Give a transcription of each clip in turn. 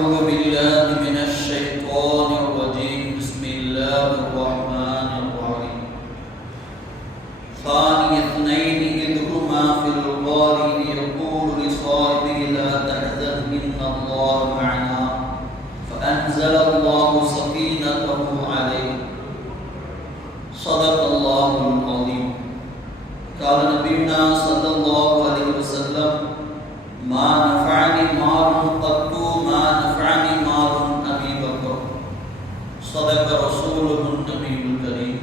أعوذ بالله من الشيطان الرجيم بسم الله الرحمن الرحيم ثاني اثنين إذ هما في الغار إذ يقول لصاحبه لا تحزن إن الله معنا فأنزل الله سكينته عليه صدق الله العظيم. قال نبينا صلى الله عليه وسلم ما نفعني مال قط ما نفعني مال أبي بكر صدق رسوله النبي الكريم.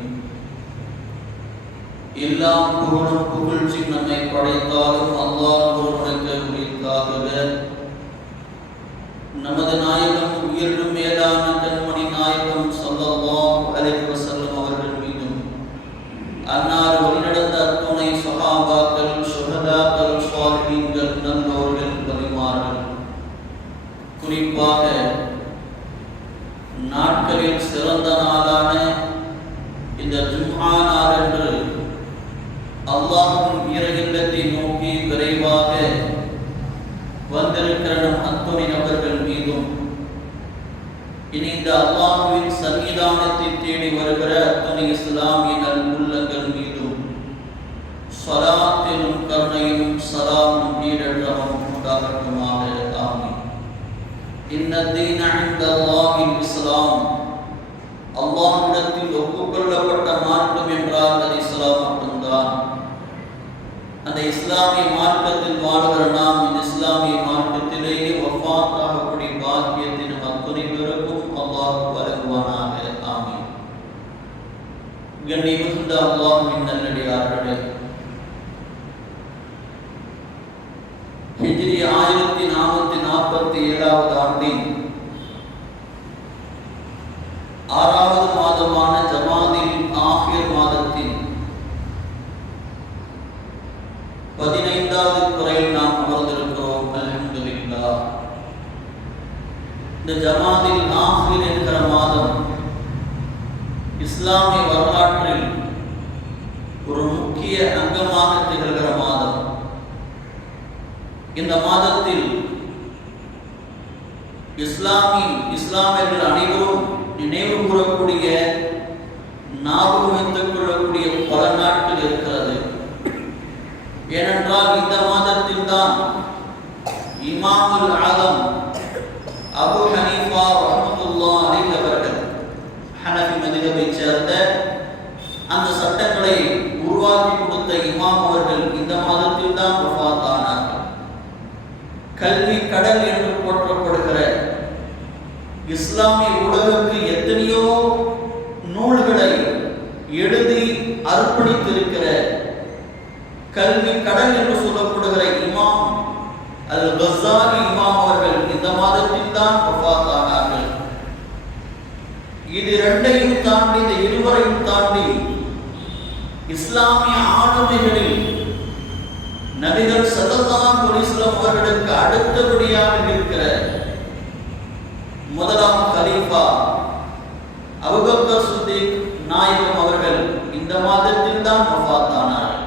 எல்லாம் புகழும் புகழ்ச்சி நம்மை படைத்தாலும் அல்லாஹ் ஒருவனுக்கு உரித்தாகவே. நமது நாயகம் உயிரிலும் மேலான கண்மணி நாயகம் ஸல்லல்லாஹு அலைஹி வஸல்லம் அவர்கள் மீதும் அன்னார் வழிநடந்த அத்துணை சஹாபாக்கள் ஷுஹதாக்கள் ஸாலிஹீன்கள் நல்லோர்கள் வலிமார்கள் குறிப்பாக நாட்களில் சிறந்த நாளான இந்த ஜும்ஆ நாளன்று அல்லாஹ்வின் இறையில்லத்தை நோக்கி விரைவாக வந்திருக்கிற நம் அத்துணை நபர்கள் மீதும் இனி இந்த அல்லாஹ்வின் சன்னிதானத்தை தேடி வருகிற அத்துணை இஸ்லாமிய நல்லுள்ளங்கள் மீதும் ஸலாத்திலும் கருணையும் சலாமும் ஈடற்றமும் உண்டாகட்டுமாக. ஆமீன். இன்ன தீன இன்தல்லாஹில் இஸ்லாம். அல்லாஹ்விடத்தில் ஒப்புக்கொள்ளப்பட்ட மார்க்கம் என்றால் அது இஸ்லாம் மட்டும்தான். அந்த இஸ்லாமிய மார்க்கத்தில் வாழ்கிற நாம் இந்த இஸ்லாமிய மார்க்கத்திலேயே வஃபாத் ஆகக்கூடிய பாக்கியத்தை நம் அத்துணை பேருக்கும் அல்லாஹ் வழங்குவானாக. ஆமீன். கண்ணியமிகுந்த அல்லாஹ்வின் நல்லடியார்களே, ஹிஜ்ரி 1447 ஆண்டின் 6வது மாதமான ஜமாதில் ஆஹிர் மாதத்தின் 15வது குறையில் நாம் அமர்ந்திருக்கிறோம். அல்ஹம்துலில்லாஹ். இந்த ஜமாதில் ஆஹிர் என்கிற மாதம் இஸ்லாமிய வரலாற்றில் ஒரு முக்கிய அங்கமாக திகழ்கிற மாதம். இந்த மாதத்தில் இஸ்லாமியர்கள் அனைவரும் நினைவு கூறக்கூடிய ஞாபகம் வைத்துக் கொள்ளக்கூடிய பல நாட்கள் இருக்கிறது. ஏனென்றால் இந்த மாதத்தில் தான் இமாமுல் ஆலம் அபு ஹனீஃபா ரஹ்மத்துல்லாஹி அலைஹி அவர்கள் ஹனஃபி மذஹபை சேர்ந்த அந்த சட்டங்களை உருவாக்கி கொடுத்த இமாம் அவர்கள் இந்த மாதத்தில் தான் வஃபாத் ஆனார்கள். கல்வி கடல் என்று போற்றப்படுகிற இஸ்லாமிய உலகுக்கு எத்தனையோ நூல்களை எழுதி அர்ப்பணித்திருக்கிற கல்வி கடல் என்று சொல்லப்படுகிற இமாம் அல் கஸாலி இமாம் அவர்கள் இந்த மாதத்தில் தான் வஃபாத் ஆனார்கள். இது இரண்டையும் தாண்டி, இந்த இருவரையும் தாண்டி இஸ்லாமிய ஆளுமைகளில் நபிகள் ஸல்லல்லாஹு அலைஹி வஸல்லம் அவர்களுக்கு அடுத்தபடியாக இருக்கிற முதலாம் கலீஃபா அபூபக்கர் சித்திக் நாயகம் அவர்கள் இந்த மாதத்தில் தான் வஃபாத் ஆனார்கள்.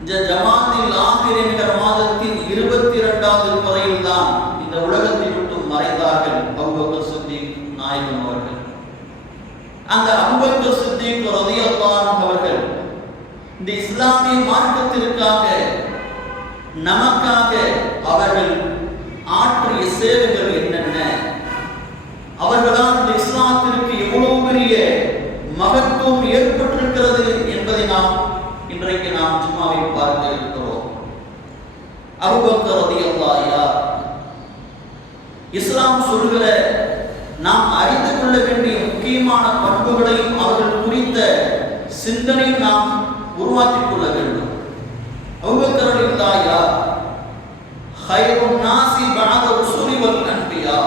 இந்த ஜமாத்தில் ஆஹிர் என்கிற மாதத்தின் 22வது குறையில் தான் இந்த உலகத்தை விட்டு மறைந்தார்கள் அபூபக்கர் சித்திக் நாயகம் அவர்கள். அந்த அபூபக்கர் சித்திக் ரலியல்லாஹு அன்ஹு அவர்கள் இந்த இஸ்லாமிய மார்க்கத்திற்காக நமக்காக அவர்கள் ஆற்றிய சேவைகள் என்னென்ன, அவர்களால் இந்த இஸ்லாத்திற்கு எவ்வளவு பெரிய மகத்துவம் ஏற்பட்டிருக்கிறது என்பதை இன்றைக்கு நாம் ஜும்மாவில் பார்க்க இருக்கிறோம். அபூபக்கர் ரலியல்லாஹு யார்? இஸ்லாம் சொல்கிற நாம் அறிந்து கொள்ள வேண்டிய முக்கியமான பண்புகளையும் அவர்கள் குறித்த சிந்தனையும் நாம் உருவாக்கிக் கொள்ள வேண்டும். அபூபக்கர் ரலியல்லாஹு யார்? ஹைருன் நாஸி பஅத ருஸுலி வல் அன்பியா.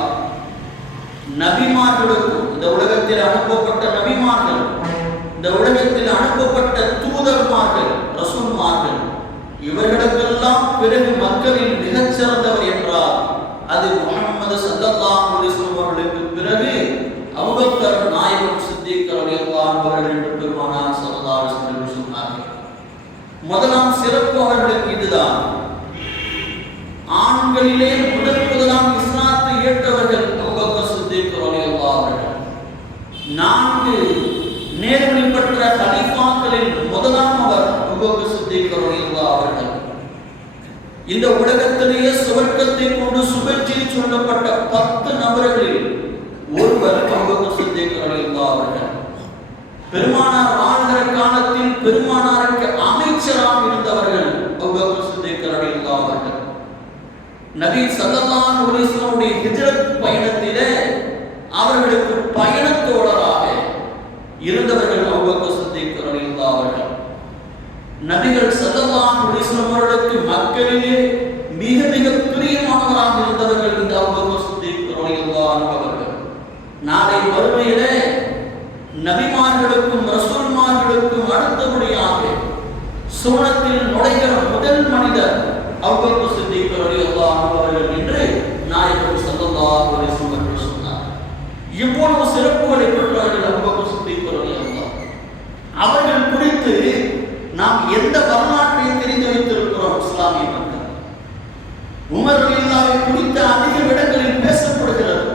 நபிமார்களுக்கு, இந்த உலகத்தில் அனுப்பப்பட்ட நபிமார்கள், இந்த உலகத்தில் அனுப்பப்பட்ட தூதர்மார்கள், ரசூல்மார்கள், இவர்களுக்கெல்லாம் பிறகு மக்களில் மிகச்சிறந்தவர் என்றால் அது முஹம்மது ஸல்லல்லாஹு அலைஹி வஸல்லம் அவர்களுக்கு பிறகு அபூபக்கர் நாயகம் சித்திக் ரலியல்லாஹு அன்ஹு அவர்கள் என்று பெருமானார் ஸல்லல்லாஹு அலைஹி வஸல்லம் சொன்னார்கள். முதலாம் சிறப்பு அவர்களுக்கு இதுதான். ஆண்களிலே முதலாம் இஸ்லாத்தை ஏற்ற 4 நேர்வழி பெற்ற கலீஃபாக்களில் முதலாமவர் அபூபக்கர் சித்திக் ரலியல்லாஹு அவர்கள். இந்த உலகத்திலேயே சுவர்க்கத்தை கொண்டு சுபச்செய்தி சொல்லப்பட்ட 10 நபர்களில் ஒருவர் அபூபக்கர் சித்திக் ரலியல்லாஹு அவர்கள். பெருமானார் வாழ்கிற காலத்தில் பெருமானாருக்கு அமைச்சராக இருந்தவர்கள் அபூபக்கர் சித்திக் ரலியல்லாஹு அவர்கள். நபி ஸல்லல்லாஹு அலைஹி வஸல்லம் ஹிஜ்ரத் பயணத்திலே அவர்களுக்கு பயணத்தோழராக இருந்தவர்கள் அபூபக்கர் சித்திக் ரலியல்லாஹு அவர்கள். நபிகள் ஸல்லல்லாஹு அலைஹி வஸல்லம் அவர்களுக்கு மக்களிலே மிக மிக பிரியமானவராக இருந்தவர்கள் இந்த அபூபக்கர் சித்திக் ரலியல்லாஹு அவர்கள். நாளை மறுமையிலே நபிமார்களுக்கும் ரசூல்மார்களுக்கும் அடுத்தபடியாக சுவனத்தில் நுழைகிற முதல் மனிதர் அபூபக்கர் சித்திக் ரலியல்லாஹு அவர்கள் என்று நாயகம் ஸல்லல்லாஹு அலைஹி வஸல்லம் சொன்னார். இவ்வளவு சிறப்புகளை பெற்றவர்கள் அபூபக்கர் சித்திக் ரலியல்லாஹு. அவர்கள் குறித்து நாம் எந்த வரலாற்றை தெரிந்து வைத்திருக்கிறோம்? இஸ்லாமிய மக்கள் உமர் ரலியல்லாஹு குறித்த அதிக இடங்களில் பேசப்படுகிறது.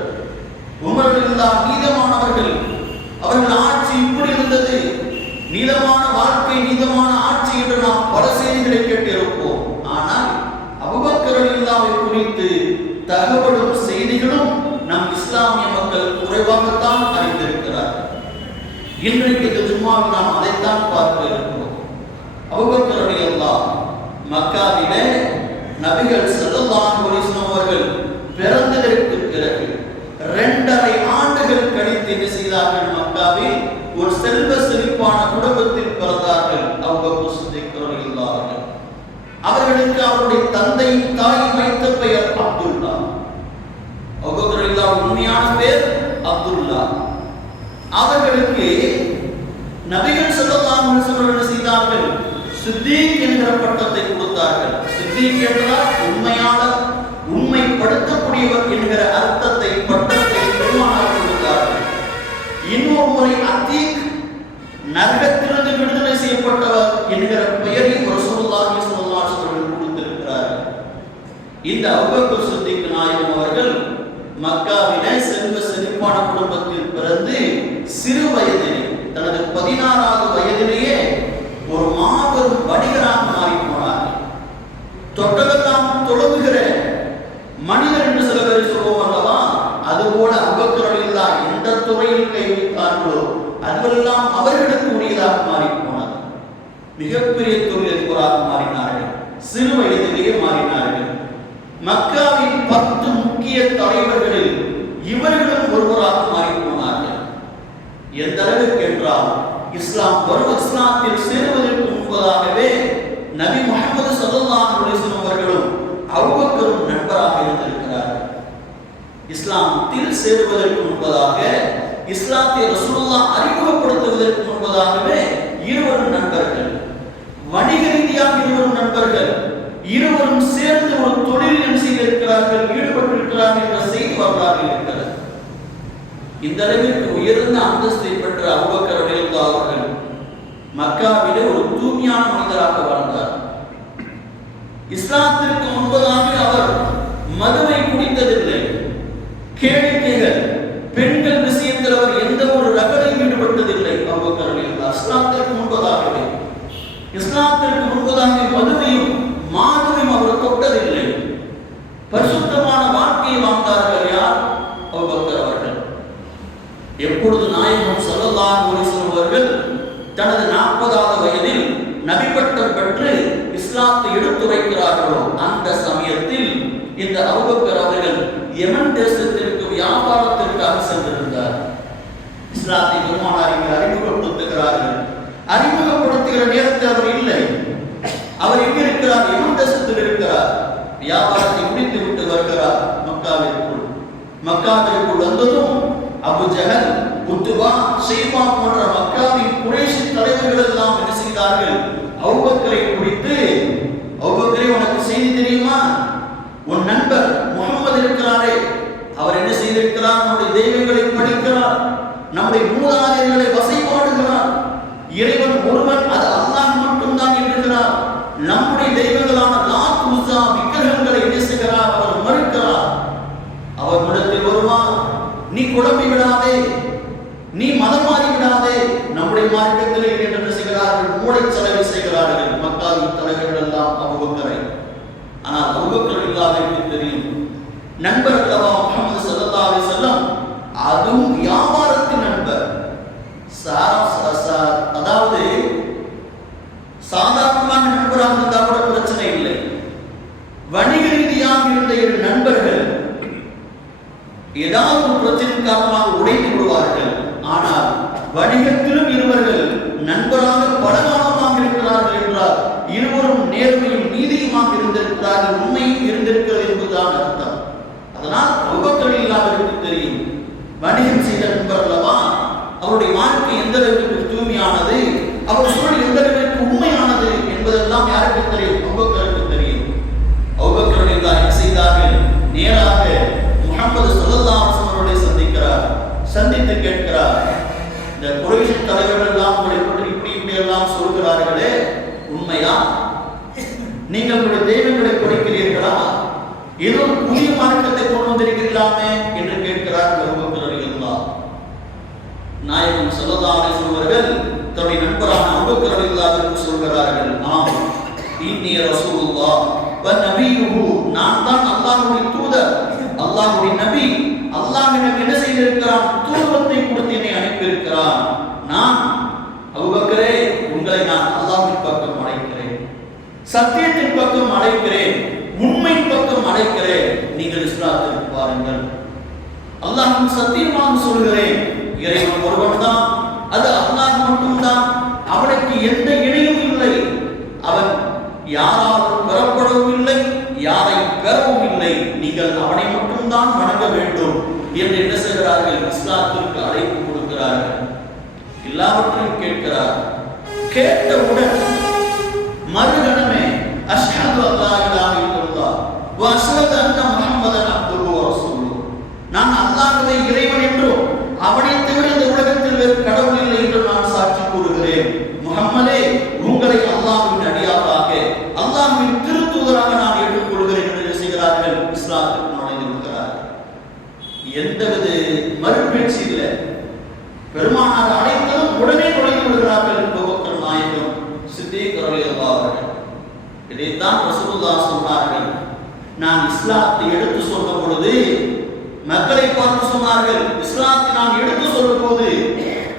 உமர் ரலியல்லாஹு நீதமானவர்கள், அவர்கள் ஆட்சி இப்படி இருந்தது, நீதமான வாழ்க்கை, நீதமான ஆட்சி என்று நாம் பல செய்திகளை கேட்டிருப்போம். ஆனால் அபூபக்கர் ரலியல்லாஹு குறித்து தகவலும் செய்திகளும் நம் இஸ்லாமிய மக்கள் குறைவாகத்தான் அறிந்திருக்கிறார்கள். இன்றைக்கு இந்த ஜும்மாவில் நாம் அதைத்தான் பார்க்க இருக்கிறோம். அபூபக்கர் ரலியல்லாஹு மக்காவிலே நபிகள் ஸல்லல்லாஹு அலைஹி வஸல்லம் அவர்கள் பிறந்ததற்கு பிறகு 2.5 ஆண்டுகள் கழித்து என்ன செய்தார்கள்? மக்காவில் ஒரு செல்வ செழிப்பான குடும்பத்தில் பிறந்தார்கள் அபூபக்கர் சித்திக் ரலியல்லாஹு அவர்கள். அவர்களுக்கு அவருடைய தந்தை தாய் வைத்த பெயர் அப்துல்லா. அபூபக்கர் ரலியல்லாஹு உண்மையான பெயர் அப்துல்லா. அவர்களுக்கு நபிகள் ஸல்லல்லாஹு அலைஹி வஸல்லம் என்ன செய்தார்கள்? சித்திக் என்கிற பட்டத்தை கொடுத்தார்கள். சித்திக் என்றால் உண்மையாளர், உண்மைப்படுத்தக்கூடியவர் என்கிற அர்த்தத்தை, பட்டத்தை பெருமானார் கொடுத்தார்கள். இன்னொரு முறை அத்தீக், நரகத்திலிருந்து விடுதலை செய்யப்பட்டவர் என்கிற பெயரையும் ரசூலுல்லாஹி ஸல்லல்லாஹு அலைஹி வஸல்லம் கொடுத்திருக்கிறார்கள். இந்த அபூபக்கர் சித்திக் நாயகம் அவர்கள் மக்காவிலே செல்வ செழிப்பான குடும்பத்தில் பிறந்து சிறு வயதிலே, தனது 16வது வயதிலேயே ஒரு மாபெரும் வணிகராக மாறி போனார்கள். தொட்டதெல்லாம் தொழுகிற மனிதர் என்று சில பேர் சொல்லுவோம் அல்லவா, அதுபோல அபூபக்கர் ரலியல்லாஹு எந்த துறையில் கை வைத்தார்களோ அதுவெல்லாம் அவர்களுக்கு உரியதாக மாறி போனது. மிகப்பெரிய தொழிலதிபராக மாறினார்கள், சிறு வயதிலேயே மாறினார்கள். மக்காவின் 10 முக்கிய தலைவர்களில் இவர்களும் ஒருவராக மாறி போனார்கள். எந்த அளவுக்கு என்றால் இஸ்லாத்தில் சேருவதற்கு முன்பதாகவே நபி முஹம்மது ஸல்லல்லாஹு அலைஹி வஸல்லம் அவர்களும் அபூபக்கரும் நண்பராக இருந்திருக்கிறார்கள். இஸ்லாத்தில் சேருவதற்கு முன்பதாக, இஸ்லாத்தை ரசூலுல்லாஹ் அறிமுகப்படுத்துவதற்கு முன்பதாகவே இருவரும் நண்பர்கள், வணிக ரீதியாக இருவரும் நண்பர்கள், இருவரும் சேர்ந்து ஒரு தொழிலில் செய்திருக்கிறார்கள், ஈடுபட்டிருக்கிறார்கள் என்ற செய்தி வரலாறு இருக்கிறது. இந்த அளவிற்கு உயர்ந்த அந்தஸ்தை பெற்ற அபூபக்கர் ரலியல்லாஹு அவர்கள் மக்காவிலே ஒரு தூய்மையான மனிதராக வாழ்ந்தார். இஸ்லாத்திற்கு முன்பதாக அவர் மதுவை குடித்ததில்லை. கேளிக்கைகள், பெண்கள் விஷயத்தில் அவர் எந்த ஒரு ரகளையும் ஈடுபட்டதில்லை. அபூபக்கர் ரலியல்லாஹு இஸ்லாத்திற்கு முன்பதாகவே, இஸ்லாத்திற்கு முன்பதாக மதுவையும் மாதுவையும் அவர் தொட்டதில்லை. பரிசுத்தமான வாழ்க்கையை வாழ்ந்தார்கள். யார்? அபூபக்கர் அவர்கள். எப்பொழுது நாயகம் ஸல்லல்லாஹு அலைஹி வஸல்லம் அவர்கள் தனது 40வது வயதில் நபி பட்டம் பெற்று இஸ்லாத்தை எடுத்துரைக்கிறார்களோ அந்த சமயத்தில் இந்த அபூபக்கர் அவர்கள் யமன் தேசத்திற்கு வியாபாரத்திற்காக சென்றிருந்தார். இஸ்லாத்தை பெருமானாருக்கு அறிமுகப்படுத்துகிறார்கள். அறிமுகப்படுத்துகிற நேரத்தில் அவர் இல்லை. அவர் எங்க இருக்கிறார்? யமன் தேசத்தில் இருக்கிறார். வியாபாரத்தை முடித்து விட்டு வருகிறார் மக்காவிற்குள். மக்காவிற்குள் வந்ததும் அபு ஜஹல், உத்பா, ஷைபா போன்ற மக்காவின் குறைஷி தலைவர்கள் எல்லாம் என்ன செய்தார்கள்? அபூபக்கரை குறித்து, அபூபக்கரே உனக்கு செய்தி தெரியுமா? உன் நண்பர் முஹம்மது இருக்கிறாரே, அவர் என்ன செய்திருக்கிறார்? நம்முடைய தெய்வங்களை படிக்கிறார், நம்முடைய மூதாதையர்களை வசைபாடுகிறார், இறைவன் ஒருவன், அது அல்லாஹ் மட்டும்தான் என்கிறார், நம்முடைய தெய்வங்களான லாத், உஸ்ஸா விக்கிரகங்களை என்ன செய்கிறார்? அவர் மறுக்கிறார். அவர் இடத்தில் வருவார். நீ குழம்பி விடாதே, நீ மத மார்க்கத்தில் என்ன செய்கிறார்கள்? மூளைச்சலவை செய்கிறார்கள். மக்காவின் தலைவர்கள் எல்லாம் அபூபக்கரை. ஆனால் அபூபக்கர் இல்லாதவருக்கு தெரியும், நண்பர் அல்லவா முஹம்மது ஸல்லல்லாஹு அலைஹி வஸல்லம், அதுவும் வியாபாரத்தின் நண்பர். அதாவது சாதாரணமான நண்பராக இருந்தால் கூட பிரச்சனை இல்லை. வணிக ரீதியாக இருந்த இரு நண்பர்கள் ஏதாவது ஒரு பிரச்சனை காரணமாக உடைந்து விடுவார்கள். ஆனால் வணிகத்திலும் இருவர்கள் நண்பராக பலகாலமாக இருக்கிறார்கள் என்றால் இருவரும் நேர்மையும் நீதியுமாக இருந்திருக்கிறார்கள், உண்மையும் இருந்திருக்கிறது என்பதுதான் அர்த்தம். அதனால் அபூபக்கர் இல்லாதவருக்கு தெரியும், வணிகம் செய்த நண்பர் அல்லவா, அவருடைய வாழ்க்கை எந்த அளவிற்கு தூய்மையானது, அவர் சூழல் எந்த அளவிற்கு உண்மையானது என்பதெல்லாம் யாருக்கு தெரியும்? அபூபக்கருக்கு தெரியும். அபூபக்கர் என்ன செய்தார்கள்? நேராக முஹம்மது ஸல்லல்லாஹு அலைஹி வஸல்லம் அவர்களை சந்திக்கிறார். சந்தித்து கேட்கிறார், இந்த குறைஷ் தலைவர்கள் எல்லாம் உங்களை பற்றி இப்படி எல்லாம் சொல்கிறார்களே, உண்மையா? நீங்கள் உங்களுடைய தெய்வங்களை குறைக்கிறீர்களா? ஏதோ புதிய மார்க்கத்தை கொண்டு வந்திருக்கலாமே என்று கேட்கிறார் அபூபக்கர் ரலியல்லாஹு. நாயகம் ஸல்லல்லாஹு அலைஹி வஸல்லம் அவர்கள் தன்னுடைய நண்பரான அபூபக்கர் ரலியல்லாஹு சொல்கிறார்கள், ஆம், இன்னி ரசூலுல்லாஹ் வ நபியுஹு, நான் தான் அல்லாஹ்வுடைய தூதர், அல்லாஹ்வுடைய நபி. அல்லாஹ் எனக்கு என்ன செய்திருக்கிறான்? தூதத்தை கொடுத்து என்னை அனுப்பியிருக்கிறான். நான் அபூபக்கரே, உங்களை நான் அல்லாஹ்வின் பக்கம் அழைக்கிறேன், சத்தியத்தின் பக்கம் அழைக்கிறேன், உண்மை பக்கம் அழைக்கிறேன். நீங்கள் இஸ்லாத்திற்கு வாருங்கள். அல்லாஹ் சத்தியமாக சொல்கிறேன், இறைவன் ஒருவன் தான், அது அல்லாஹ் மட்டும்தான், அவனுக்கு எந்த இணையும் இல்லை, அவன் யாராலும் பெறப்படவும் இல்லை, யாரை பெறவும் இல்லை, நீங்கள் அவனை மட்டும்தான் வணங்க வேண்டும் என்று என்ன செய்கிறார்கள்? இஸ்லாத்திற்கு அழைப்பு கொடுக்கிறார்கள். எல்லாவற்றையும் கேட்கிறார். கேட்டவுடன் மறுகணமே அஷ்ஹது அல்லா இலாஹ இல்லல்லாஹ் வ அஷ்ஹது அன்ன முஹம்மதன் அப்துஹு வ ரசூலுஹு, நான் அல்லாஹ்வை இறைவன் என்றும் அவனை தவிர இந்த உலகத்தில் வேறு கடவுள் இல்லை என்று நான் சாட்சி கூறுகிறேன். முஹம்மதே, உங்களை அல்லாஹ்வின் அடியாராக, அல்லாஹ்வின் திருத்தூதராக நான் ஏற்றுக்கொள்கிறேன் என்று செய்கிறார்கள். இஸ்லாத்திற்கு நுழைந்து விடுகிறார்கள். எந்தவித மறுபேச்சு இல்லை. பெருமானார் அனைத்தும் உடனே நுழைந்து விடுகிறார்கள். அபூபக்கர் நாயகம் சித்தீக் ரலியல்லாஹு அவர்கள். இதைத்தான் ரசூலுல்லாஹ் சொன்னார்கள். நான் இஸ்லாத்தை எடுத்து சொன்ன பொழுது மக்களை பார்த்து சொன்னார்கள், இஸ்லாத்தை நான் எடுத்து சொல்லும் போது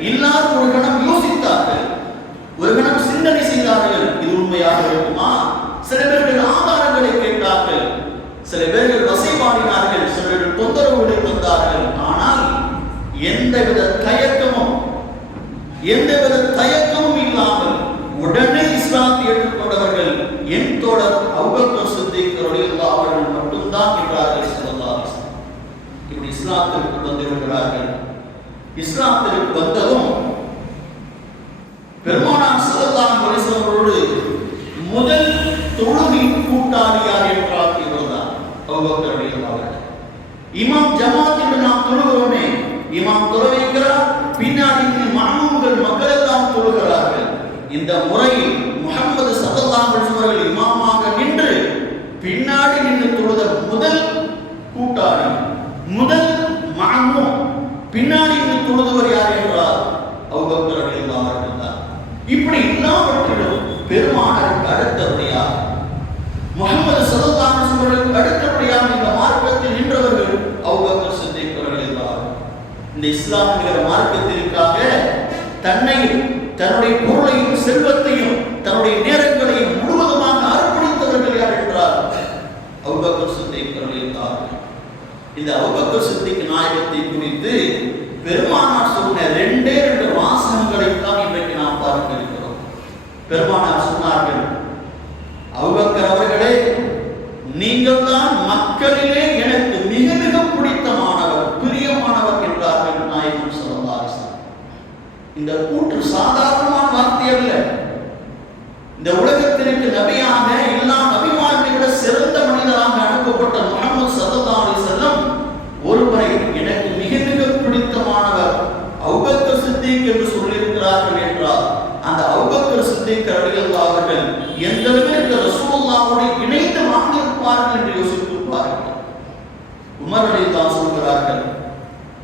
எல்லாரும் ஒரு கணம் யோசித்தார்கள், ஒரு கணம் சிந்தனை செய்தார்கள், இது உண்மையாக இருக்குமா? சில பேர்கள் ஆதாரங்களை கேட்டார்கள், சில பேர்கள் வசைபாடினார்கள், சில பேர்கள் தொந்தரவுகளை தந்தார்கள். ஆனால் எந்தவித தயக்கமும் இல்லாமல் உடனே இஸ்லாத்தை ஏற்றுக்கொண்டவர்கள் என் தோழர் அபூபக்கர் சித்திக் ரலியல்லாஹு அவர்கள் மட்டும்தான் என்றார்கள். ஸல்லல்லாஹு அலைஹி வஸல்லம் இப்படி இஸ்லாத்திற்கு வந்திருக்கிறார்கள். இஸ்லாத்திற்கு வந்ததும் பெருமானார் ஸல்லல்லாஹு அலைஹி வஸல்லம் அவரோடு முதல் தொழுகை கூட்டாளி யார் என்றால் இவர்தான், அபூபக்கர் ரலியல்லாஹு அவர்கள். இமாம் ஜமாத்தில் நாம் தொழுகிறோமே, இமாம் தொழ வைக்கிறார், பின்னாடி மஅமூம்கள் மக்கள் எல்லாம் தொழுகிறார்கள். இந்த முறையில் முஹம்மது ஸல்லல்லாஹு அலைஹி வஸல்லம் அவர்கள் இமாமாக நின்று பின்னாடி நின்று தொழுத முதல் கூட்டாளி, முதல் மஅமூம், பின்னாடி நின்று தொழுதவர் யார் என்றால் அபூபக்கர் ரலியல்லாஹு அவர்கள் தான். இப்படி எல்லாவற்றிலும் பெருமானாருக்கு அடுத்தபடியாக, முஹம்மது ஸல்லல்லாஹு அலைஹி வஸல்லம் அவர்களுக்கு அடுத்தபடியாக இந்த மார்க்கத்தில் நின்றவர்கள் அபூபக்கர் சித்திக் ரலியல்லாஹு. இந்த இஸ்லாம் என்கிற மார்க்கத்திற்காக தன்னையும் தன்னுடைய பொருளையும் செல்வத்தையும் தன்னுடைய நேரங்களையும் முழுவதுமாக அர்ப்பணித்தவர்கள் யார் என்றால் அபூபக்கர் சித்திக் ரலியல்லாஹு. இந்த அபூபக்கர் சித்திக் நாயகத்தை குறித்து பெருமானார் சொன்ன ரெண்டே வாசகங்களை தான் இன்றைக்கு நாம் பார்க்க இருக்கிறோம். பெருமானார் சொன்னார்கள், அபூபக்கர் அவர்களே, நீங்கள் தான் மக்களிலே எனக்கு மிக மிக பிடித்தமானவர், பிரியமானவர் என்றார்கள் நாயகம் ஸல்லல்லாஹு அலைஹி வஸல்லம். இந்த கூற்று சாதாரணமான வார்த்தை அல்ல. இந்த உலகத்திற்கு நபியாக, எல்லா நபிமார்களை விட சிறந்த மனிதராக அனுப்பப்பட்ட முஹம்மது ஸல்லல்லாஹு அலைஹி வஸல்லம் ஒருவரை எனக்கு மிக மிக பிடித்தமானவர் அபூபக்கர் சித்திக் என்று சொல்லியிருக்கிறார்கள் என்றால் அந்த அபூபக்கர் சித்திக் ரலியல்லாஹு அவர்கள் எந்த அளவிற்கு ரசூலுல்லாஹ்வோடு இணைந்து வாழ்ந்திருப்பார்கள் என்று யோசித்திருப்பார்கள். உமர் ரலியல்லாஹு சொல்கிறார்கள்,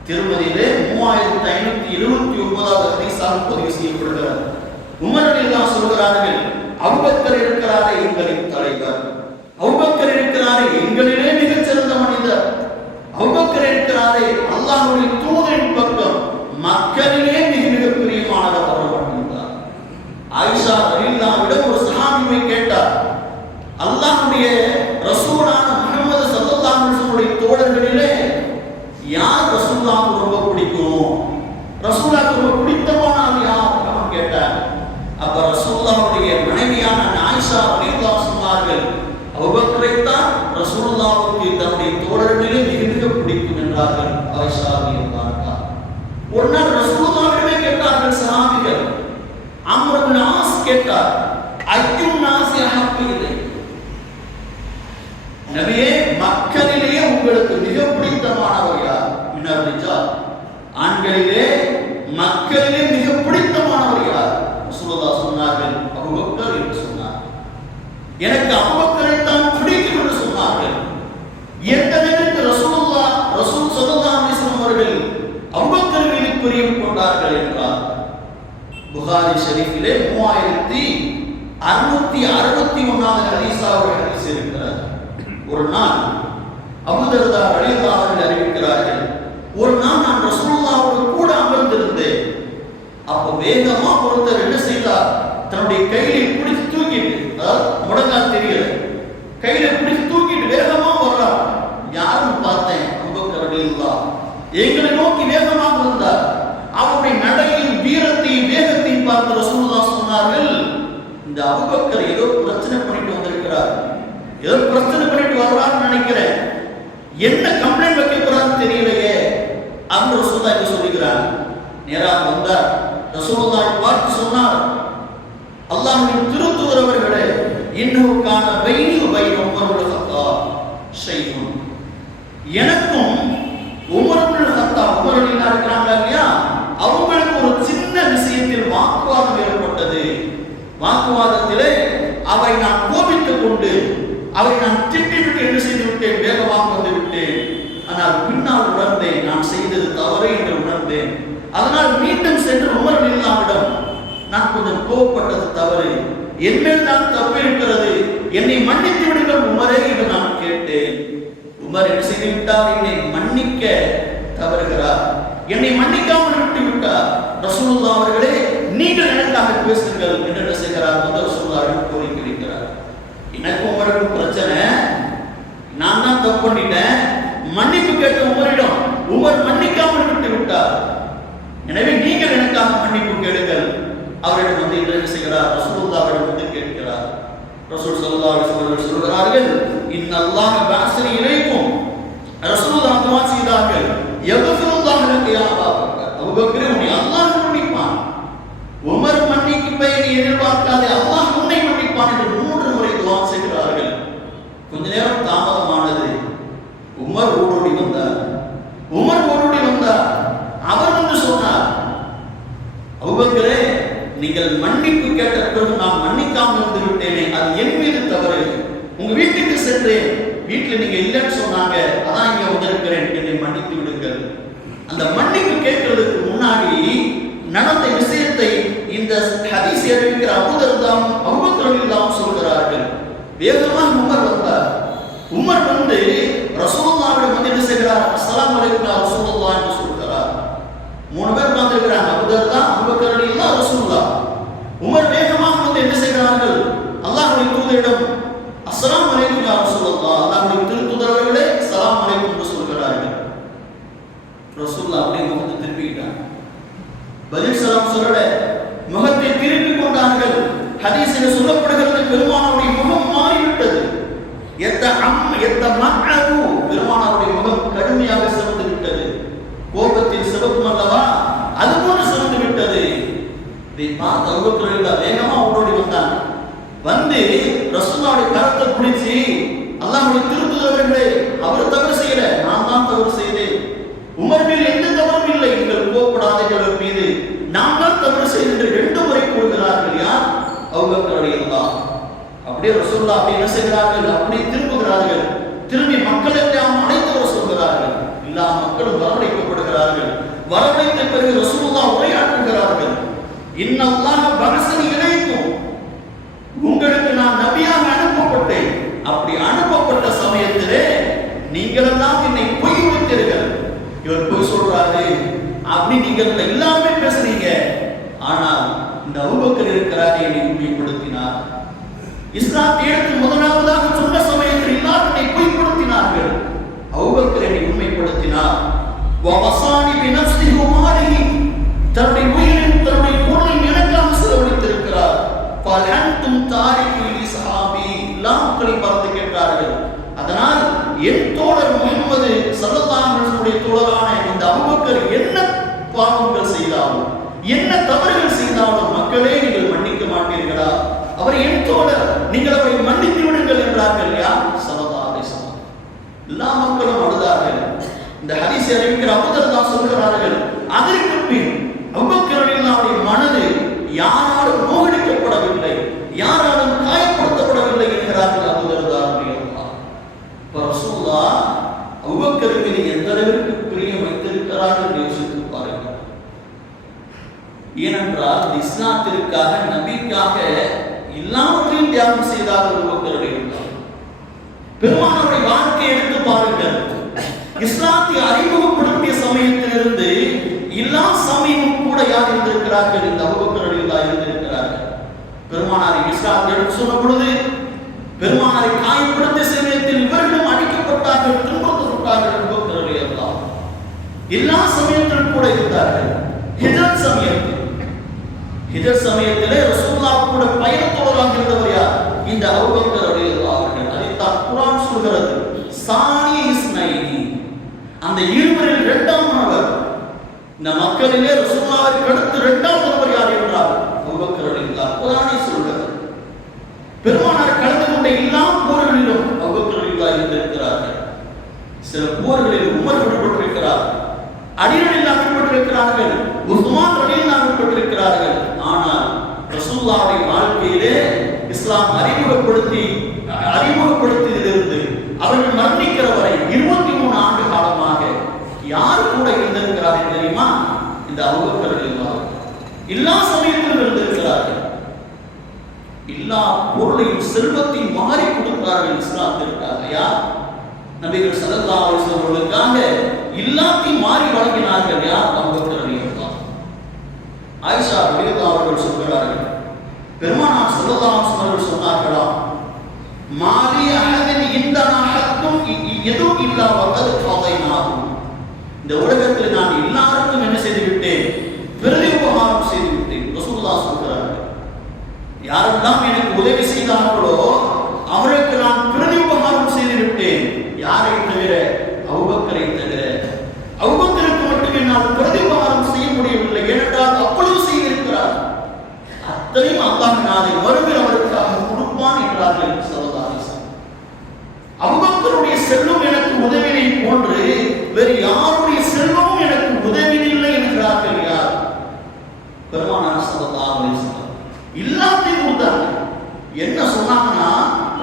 திருமதியிலே 3529வது ஹதீஸ் ஹதீஸாக பதிவு செய்யப்படுகிறது. உமர் ரலியல்லாஹு சொல்கிறார்கள், அபூபக்கர் இருக்கிறாரே எங்களின் தலைவர், அபூபக்கர் இருக்கிறாரே எங்களிலே மிகச்சிறந்த மனிதர், அபூபக்கர் இருக்கிறாரே அல்லாஹ்வுடைய தூதரின் பக்கம் மக்களிலே மிக பிரியமானவர் அவர் மட்டும்தான். ஆயிஷா ரலியல்லாஹுவிடம் ஒரு சஹாபி கேட்டார், அல்லாஹ்வுடைய ரசூலான முஹம்மது ஸல்லல்லாஹு அலைஹி வஸல்லம் தோழர்களிலே யார் ரசூலுல்லாஹ்வுக்கு ரொம்ப பிடிக்கும், ரசூலுல்லாஹ்வுக்கு ரொம்ப பிடித்தமான ஆள் யார் அப்படின்னு கேட்டார். அப்ப ரசூலுல்லாஹ்வுடைய மனைவியான ஆயிஷா ரலியல்லாஹு சொன்னார்கள், அபூபக்கரை தான் ரசூலுல்லாஹ்வுக்கு தன்னுடைய தோழர்களிலே மிக பிடிக்கும் என்றார்கள். ஆயிஷா ரலியல்லாஹு அன்ஹா ஒரு நாள் ரசூலுல்லாஹ்விடமே கேட்டார்கள் சஹாபிகள். அம்ர் இப்னு ஆஸ் கேட்டார், அய்யுன் நாஸி அஹப்பு இலை, நபியே மக்களிலேயே உங்களுக்கு மிக பிடித்தமானவர் யார்? மினர் ரிஜால், ஆண்களிலே மக்களிலே மிக பிடித்தமானவர் யார்? ரசூலுல்லாஹ் சொன்னார்கள், அபூபக்கர் என்று சொன்னார். எனக்கு அபூபக்கரை தான் பிடிக்கும் என்று சொன்னார்கள். எந்த நேரத்தில் ரசூல் ஸல்லல்லாஹு அலைஹி வஸல்லம் அவர்கள் அபூபக்கர் மீது பிரியம் கொண்டார்கள் என்றார் புகாரி ஷரீஃபிலே 3661வது ஹதீஸாக ஒரு ஹதீஸ் இருக்கிறது. ஒரு நாள் அபூ தர்தா ரலியல்லாஹு அன்ஹு அறிவிக்கிறார்கள், ஒரு நாள் நான் ரசூலுல்லாஹ்வோடு கூட அமர்ந்திருந்தேன். அப்ப வேகமா ஒருத்தர் என்ன செய்தார், தன்னுடைய கையில பிடிச்சு தூக்கிட்டு, அதாவது முடங்கால் தெரியல, கையில பிடிச்சு தூக்கிட்டு வேகமா வர்றார். யாரும் பார்த்தேன், அபூபக்கர் ரலியல்லாஹு எங்களை நோக்கி வேகமாக வந்தார். அவருடைய நடையின் வீரத்தையும் வேகத்தையும் பார்த்து ரசூலுல்லாஹ் சொன்னார்கள், இந்த அபூபக்கர் ஏதோ பிரச்சனை பண்ணிட்டு வந்திருக்கிறார், ஏதோ பிரச்சனை பண்ணிட்டு வர்றான்னு நினைக்கிறேன், என்ன கம்ப்ளைண்ட் வைக்க போறான்னு தெரியலையே அப்படின்னு ரசூலுல்லாஹ் சொல்லுகிறார். நேராக வந்தார், ரசூலுல்லாஹ் பார்த்து சொன்னார், அல்லாஹ்வின் திருத்தூதர் அவர்களே, இன்னஹு கான பைனி வ பைன உமர் இப்னு கத்தாப் ஷைஉன், எனக்கும் உமர் இப்னு கத்தாப், உமர் ரலியல்லாஹு இருக்கிறாங்க இல்லையா, அவங்களுக்கு ஒரு சின்ன விஷயத்தில் வாக்குவாதம் ஏற்பட்டது. வாக்குவாதத்திலே அவரை நான் கோபித்துக் கொண்டு அவரை நான் திட்டிவிட்டு என்ன செய்து விட்டேன், வேகமாக வந்து விட்டேன். ஆனால் பின்னால் உணர்ந்தேன், நான் செய்தது தவறு என்று உணர்ந்தேன். அதனால் மீண்டும் சென்று உமர் ரலியல்லாஹுவிடம் நான் கொஞ்சம் கோபப்பட்டது தவறு, என் மேல் தான் தப்பு இருக்கிறது, என்னை மன்னித்து விடுங்கள் உமரே என்று நான் கேட்டேன். உமர் என்ன செய்து விட்டார், என்னை மன்னிக்க தவறுகிறார், என்னை மன்னிக்காமல் விட்டு விட்டார். ரசூலுல்லாஹ் அவர்களே, நீங்கள் எனக்காக பேசுங்கள் என்று என்ன செய்கிறார், ரசூலுல்லாஹ் கோரிக்கை வைக்கிறார். எனக்கு உமருக்கு பிரச்சனை, நான் தான் தப்பு பண்ணிட்டேன், மன்னிப்பு கேட்ட உமரிடம் உமர் மன்னிக்காமல் விட்டு விட்டார், எனவே நீங்கள் எனக்காக மன்னிப்பு கேளுங்கள். அவரிடம் வந்து என்ன செய்கிறார், ரசூலுல்லாஹ்விடம் வந்து கேட்கிறார். ரசூல் ஸல்லல்லாஹு அலைஹி வஸல்லம் சொல்கிறார்கள், இன்னல்லாஹ பஅஸனி இலைக்கும், ரசூலுல்லாஹ் துஆ செய்தார்கள், யக்ஃபிருல்லாஹு லக யா அபூபக்கர், அபூபக்கரே உன்னை அல்லாஹ் மன்னிப்பான், உமர் மன்னிப்பை நீ எதிர்பார்க்காதே, அல்லாஹ் உன்னை மன்னிப்பான் என்று 3 முறை துஆ செய்கிறார்கள். கொஞ்ச நேரம் தாமதமானது, உமர் ஓடோடி வந்தார். அவர் வந்து சொன்னார், அபூபக்கரே, நீங்கள் மன்னிப்பு கேட்ட பிறகு நான் மன்னிக்காமல் இருந்து விட்டேனே, அது என் மீது தவறு. உங்க வீட்டுக்கு சென்றேன், வீட்டில் நீங்க இல்லைன்னு சொன்னாங்க, அதான் இங்க வந்திருக்கிறேன், என்னை மன்னித்து விடுங்கள். அந்த மன்னிப்பு கேட்கிறதுக்கு முன்னாடி நடந்த விஷயத்தை இந்த ஹதீஸ் அறிவிக்கிற அபூ தர்தாவும் அபூபக்கர் ரலியல்லாஹு சொல்கிறார்கள். வேகமாக உமர் வந்தார். உமர் வந்து ரசூலுல்லாஹ்விடம் வந்து என்ன செய்கிறார், அஸ்ஸலாமு அலைக்கும் யா ரசூலுல்லாஹ் என்று சொல்கிறார். 3 பேர் உட்கார்ந்திருக்கிறாங்க, அபூ தர்தா, அபூபக்கர் ரலியல்லாஹு, ரசூலுல்லாஹ். உமர் வேகமாக வந்து என்ன செய்கிறார்கள், அல்லாஹ்வுடைய தூதரிடம் அஸ்ஸலாமு அலைக்கும் யா ரசூலுல்லாஹ், அல்லாஹ்வுடைய திருத்தூதர் அவர்களே ஸலாம் அலைக்கும் என்று சொல்கிறார்கள். ரசூலுல்லாஹ் அப்படியே முகத்தை திருப்பிட்டாங்க, பதில் சலாம் சொல்லல, முகத்தை திருப்பி கொண்டார்கள். ஹதீஸில் சொல்லப்படுகிறது, பெருமானாருடைய முகம் மாறிவிட்டது. பெருமானாருடைய முகம் கடுமையாக சிவந்து விட்டது, கோபத்தில் சிவக்கும் அல்லவா, அது போன்று சிவந்து விட்டது. இதை பார்த்து அபூபக்கர் ரலியல்லாஹு வேகமா ஓடி வந்தாங்க. வந்து ரசூலுல்லாஹ்வுடைய கரத்தை பிடிச்சி, அல்லாஹ்வுடைய திருத்தூதர் அவர்களே, அவர் தவறு செய்யல, நான் தான் தவறு செய்தேன், உமர் மீது எந்த தவறும் இல்லை, நீங்கள் கோபப்படாதீர்கள் மீது நான் தான் தவறு செய்தேன் என்று 2 முறை கூறுகிறார்கள். யார்? அபூபக்கர் ரலியல்லாஹு. அப்படியே ரசூலுல்லாஹ் அப்படியே என்ன செய்கிறார்கள், அப்படியே திரும்புகிறார்கள். திரும்பி மக்கள் எல்லாம் அழைத்து சொல்கிறார்கள். எல்லா மக்களும் வரவழைக்கப்படுகிறார்கள். வரவழைத்த பிறகு ரசூலுல்லாஹ் உரையாற்றுகிறார்கள். இன்னல்லாஹ பஅஸனி இலைக்கும், உங்களுக்கு நான் நபியாக அனுப்பப்பட்டேன். அப்படி அனுப்பப்பட்ட சமயத்திலே நீங்கள் எல்லாம் என்னை பொய் வைத்தீர்கள். இவர் பொய் சொல்றாரு அப்படி நீங்கள் எல்லாமே பேசுறீங்க. ஆனால் இந்த அபூபக்கர் இருக்கிறார், என்னை உண்மைப்படுத்தினார். இஸ்லாத்தை எடுத்து முதலாவதாக சொன்ன சமயத்தில் எல்லாரும் என்னை பொய்ப்படுத்தினார்கள். அபூபக்கர் என்னை உண்மைப்படுத்தினார். வஸானி பினஃப்ஸிஹி வமாலிஹி, தன்னுடைய உயிரின் தன்னுடைய பொருளையும் எனக்காக செலவழித்திருக்கிறார். ஃபஅன்தும் தாரிகு லி ஸஹாபி, லாக்களை பார்த்து கேட்டார்கள். அதனால் என் தோழர் முஹம்மது ஸல்லல்லாஹு அலைஹி வஸல்லம் தோழரான இந்த அபூபக்கர் என்ன பாவங்கள் செய்தாலும் என்ன தவறுகள் செய்தாலும் மக்களே நீங்கள் மன்னிக்க மாட்டீர்களா? அவர் என் தோழர், நீங்கள் அவரை மன்னித்து விடுங்கள் என்றார்கள். யார்? ஸல்லல்லாஹு அலைஹி வஸல்லம். எல்லா மக்களும் அழுதார்கள். இந்த ஹதீஸை அறிவிக்கிற அபூதர்தா சொல்கிறார்கள், அதற்கு பின் அபூபக்கர் ரலியல்லாஹு மனது யாராலும் நோகடிக்கப்படவில்லை, யாராலும் காயப்படுத்தப்படவில்லை என்கிறார்கள் அபூதர்தா ரலியல்லாஹு. ரசூலுல்லாஹ் அபூபக்கர் மீது எந்த அளவிற்கு பிரியம் வைத்திருக்கிறார்கள் என்று யோசித்து பாருங்கள். ஏனென்றால் இஸ்லாத்திற்காக நபிக்காக எல்லாவற்றையும் தியாகம் செய்தார்கள் அபூபக்கர் ரலியல்லாஹு. பெருமானாருடைய வாழ்க்கையை எடுத்து பாருங்கள். இஸ்லாத்தை அறிமுகப்படுத்திய சமயத்திலிருந்து எல்லா சமயமும் கூட யார் இருந்திருக்கிறார்கள்? இந்த அபூபக்கர் ரலியல்லாஹு இருந்திருக்கிறார்கள். பெருமானாரை இஸ்லாத்தை எடுத்து சொன்ன பொழுது பெருமானாரை காயப்படுத்திய சமயத்தில் இவர்களும் அடிக்கப்பட்டார்கள், துன்புறுத்தப்பட்டார்கள். அபூபக்கர் ரலியல்லாஹு எல்லா சமயத்திலும் கூட இருந்தார்கள். ஹிஜ்ரத் சமயத்திலே ரசூலுல்லாஹ் கூட பயணத்தோழராக இருந்தவர் யார்? இந்த அபூபக்கர் ரலியல்லாஹு அவர்கள். அதைத்தான் குர்ஆன் சொல்கிறது, சானி இஸ்னைனி, அந்த இருவரில் இரண்டாமவர். இந்த மக்களிலே ரசூலுல்லாஹ்விற்கு அடுத்து இரண்டாவது யார் என்றால் அபூபக்கர் ரலியல்லாஹு. குர்ஆனை சொல்கிறது. பெருமானார் கலந்து கொண்ட எல்லா போர்களிலும் அபூபக்கர் ரலியல்லாஹு இருந்திருக்கிறார்கள். சில போர்களில் உமர் விடுபட்டிருக்கிறார், அலிரலில் விடுபட்டிருக்கிறார்கள், உஸ்மான் ரலியல்லாஹு விடுபட்டிருக்கிறார்கள். ஆனால் ரசூலுல்லாஹ்வுடைய வாழ்க்கையிலே இஸ்லாம் அறிமுகப்படுத்தியதிலிருந்து அவர்கள் மரணிக்கிற வரை 23 ஆண்டு காலமாக யார் கூட இருந்திருக்கிறார்கள் தெரியுமா? இந்த அபூபக்கர் ரலியல்லாஹு. எல்லா சமயத்திலும் இருந்திருக்கிறார்கள். எல்லா பொருளையும் செல்வத்தையும் மாறி கொடுத்தார்கள் இஸ்லாத்திற்காக. யார்? நபிகள் ஸல்லல்லாஹு அலைஹி வஸல்லம் அவர்களுக்காக எல்லாத்தையும் மாறி வழங்கினார்கள். யார்? அபூபக்கர் ரலியல்லாஹு. ஆயிஷா ரலியல்லாஹு அவர்கள் சொல்கிறார்கள், பெருமானார் ஸல்லல்லாஹு அலைஹி வஸல்லம் அவர்கள் சொன்னார்களாம், மாலி அஹதின் இந்தனா ஹக்கும் எது இல்லா வகத் கதைனாஹு, இந்த உலகத்தில் நான் எல்லாருக்கும் என்ன செய்து விட்டேன்? பிரதி உபகாரம் செய்து விட்டேன். ரசூலுல்லாஹ் சொல்கிறார்கள், யாரெல்லாம் எனக்கு உதவி செய்தார்களோ அவருக்கு நான் பிரதி உபகாரம் செய்து விட்டேன். யாரை தவிர? அபூபக்கரை தவிர. அபூபக்கருக்கு மட்டும் என்னால் பிரதி உபகாரம் செய்ய முடியவில்லை, ஏனென்றால் அவ்வளவு செய்திருக்கிறார். அத்தனையும் அல்லாஹ் நாளை மறுமையில் அவருக்காக கொடுப்பான் என்றார்கள் ஸல்லல்லாஹு அலைஹி வஸல்லம். அபூபக்கருடைய செல்வம் எனக்கு உதவினை போன்று வேறு யாருடைய செல்வமும் எனக்கு உதவியில்லை என்கிறார்கள். யார்? பெருமானார் ஸல்லல்லாஹு அலைஹி வஸல்லம். எல்லாத்தையும் கொடுத்தாங்க. என்ன சொன்னாங்கன்னா,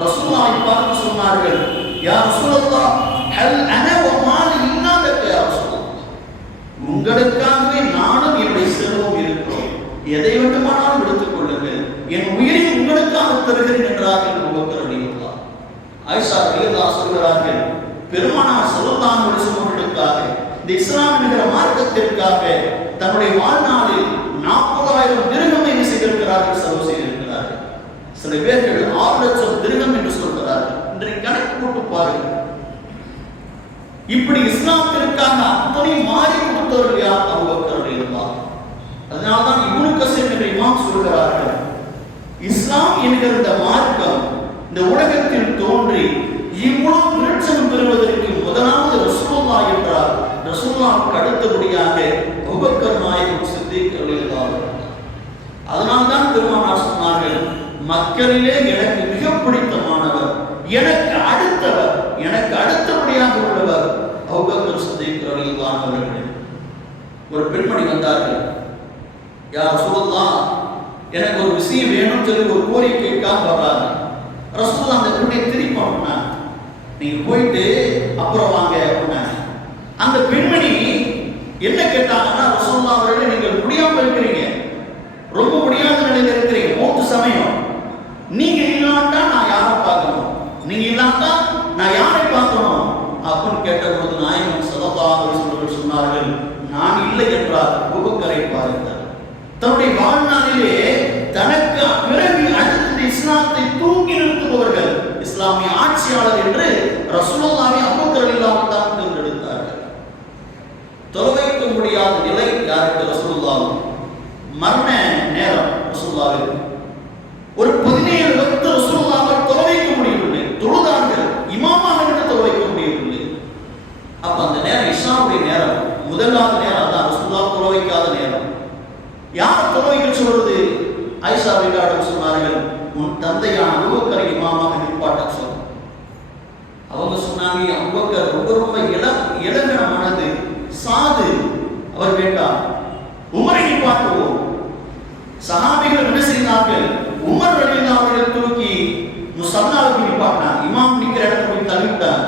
ரசூலுல்லாஹை பார்த்து சொன்னார்கள், யா ரசூலல்லாஹ் ஹல் அன வ மாலி இல்லா லக யா ரசூலல்லாஹ், உங்களுக்காகவே நானும் என்னுடைய செல்வம் இருக்கிறோம், எதை வேண்டுமானாலும் எடுத்துக் கொள்ளுங்கள், என் உயிரை உங்களுக்காக தருகிறேன் என்றார்கள் அபூபக்கர் ரலியல்லாஹு. ஆயிஷா ரலியல்லாஹு சொல்கிறார்கள், பெருமானார் ஸல்லல்லாஹு அலைஹி வஸல்லம் அவர்களுக்காக, இந்த இஸ்லாம் என்கிற மார்க்கத்திற்காக தன்னுடைய வாழ்நாளில் 40,000 திர்ஹம் என்ன செய்திருக்கிறார்கள்? செலவு செய்திருக்கிறார்கள். சில பேர்கள் 6 லட்சம் திர்ஹம் என்று சொல்கிறார்கள். இன்றைக்கு கணக்கு போட்டு பாருங்கள். இப்படி இஸ்லாத்திற்காக அத்தனை மாறி கொடுத்தவர்கள் யார்? அபூபக்கர் ரலியல்லாஹு. அதனால்தான் இப்னு கஸீர் என்ற இமாம் சொல்கிறார்கள், இஸ்லாம் என்கிற இந்த மார்க்கம் இந்த உலகத்தில் தோன்றி இவ்வளவு பிரச்சனை பெறுவதற்கு முதலாவது ரசூலுல்லாஹ் என்றார். ரசூலுல்லாஹ்வுக்கு அடுத்தபடியாக அபூபக்கர் நாயகம் சித்திக் ரலியல்லாஹு. அதனால்தான் பெருமானார் சொன்னார்கள், மக்களிலே எனக்கு மிக பிடித்தமானவர், எனக்கு அடுத்தவர், எனக்கு அடுத்தபடியாக உள்ளவர் அபூபக்கர் சித்திக் ரலியல்லாஹு அவர்கள். ஒரு பெண்மணி வந்தார்கள், யா ரசூலுல்லாஹ் எனக்கு ஒரு விஷயம் வேணும்னு சொல்லி ஒரு கோரிக்கைக்காக வர்றாங்க. ரசூலுல்லாஹ் அந்த பெண்ணை திருப்பி அனுப்பினாங்க, நீங்க போயிட்டு அப்புறம் வாங்க அப்படின்னாங்க. அந்த பெண்மணி என்ன கேட்டாங்கன்னா, ரசூலுல்லாஹ் அவர்களே நீங்கள் முடியாம இருக்கிறீங்க, ரொம்ப நிலையில் இருக்கிறேன், மௌத்து சமயம், நீங்க இல்லாட்டா நான் யாரை பார்க்கணும், நீங்க இல்லாட்டா நான் யாரை பார்க்கணும் அப்படின்னு கேட்டபோது நாயகம் ஸல்லல்லாஹு அலைஹி வஸல்லம் சொன்னார்கள், நான் இல்லை என்றால் அபூபக்கரை பாருங்கள். தன்னுடைய வாழ்நாளிலே தனக்கு பிறகு அடுத்த இஸ்லாத்தை தூக்கி நிறுத்துபவர்கள் இஸ்லாமிய ஆட்சியாளர் என்று ரசூலுல்லாஹி அபூபக்கர் ரலியல்லாஹு தான் தேர்ந்தெடுத்தார்கள். தொலைவைக்க முடியாத நிலை யாருக்கு? ரசூலுல்லாஹ் மரண நேரம் ரசூலுல்லாஹ் ஒரு 17 வக்து ரசூலுல்லாஹ் தொலைவைக்க முடியவில்லை, தொழுதார்கள், இமாமாக இருந்து தொலைவைக்க முடியவில்லை. அப்ப அந்த நேரம் இஷாவுடைய நேரம், முதலாவது நேரம் தான் ரசூலுல்லாஹ் தொலைவைக்காத நேரம். யார் தொலைவைக்க சொல்றது? ஆயிஷா ரலியல்லாஹு சொன்னார்கள், உன் தந்தையான அபூபக்கரை இமாமாக நிற்பாட்ட சொல். அவங்க சொன்னாங்க, அபூபக்கர் ரொம்ப ரொம்ப இளங்கனமானது, சாது, அவர் வேண்டாம், உமரை நிற்பாட்டுவோம். சஹாபிகள் என்ன செய்தார்கள்? உமர் ரலியல்லாஹு அவர்கள் தூக்கி முஸல்லாவுக்கு நிற்பாட்டினார், இமாம் நிற்கிற இடத்துல போய் தள்ளிவிட்டார்.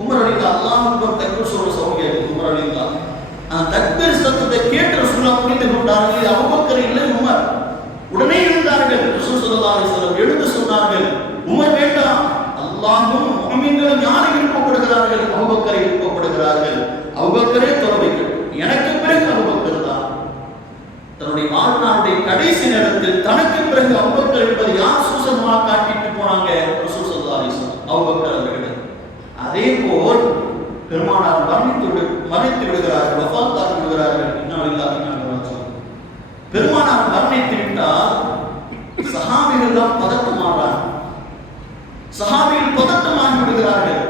உமர் ரலியல்லாஹு அல்லாஹ் அக்பர் தக்பீர் சொல்ற சவுண்ட் கேட்குது. உமர் ரலியல்லாஹு அந்த தக்பீர் சத்தத்தை கேட்டு ரசூலுல்லாஹ் புரிந்து கொண்டார்கள், அபூபக்கர் இல்லை உமர். உடனே எழுந்தார்கள். ரசூல் ஸல்லல்லாஹு அலைஹி வஸல்லம் எழுந்து சொன்னார்கள், உமர் வேண்டாம், அல்லாஹ்வும் முஃமின்களும் யாரை விருப்பப்படுகிறார்கள்? அபூபக்கரை விருப்பப்படுகிறார்கள். அபூபக்கரே தொலைவைக்கட்டும், எனக்கு பிறகு அபூபக்கர் தான். தன்னுடைய வாழ்நாளுடைய கடைசி நேரத்தில் தனக்கு பிறகு அபூபக்கர் என்பதை யார் சூசகமாக காட்டிட்டு போனாங்க? ரசூல் ஸல்லல்லாஹு அலைஹி வஸல்லம் அபூபக்கர் அவர்கள். அதே போல் பெருமானார் மரணித்து விடுகிறார்கள், வஃபாத்தாகி விடுகிறார்கள். பெருமானார் மரணித்து விட்டால் சஹாபிகள் தான் பதட்டமாகிறார்கள், சஹாபிகள் பதட்டமாகி விடுகிறார்கள்.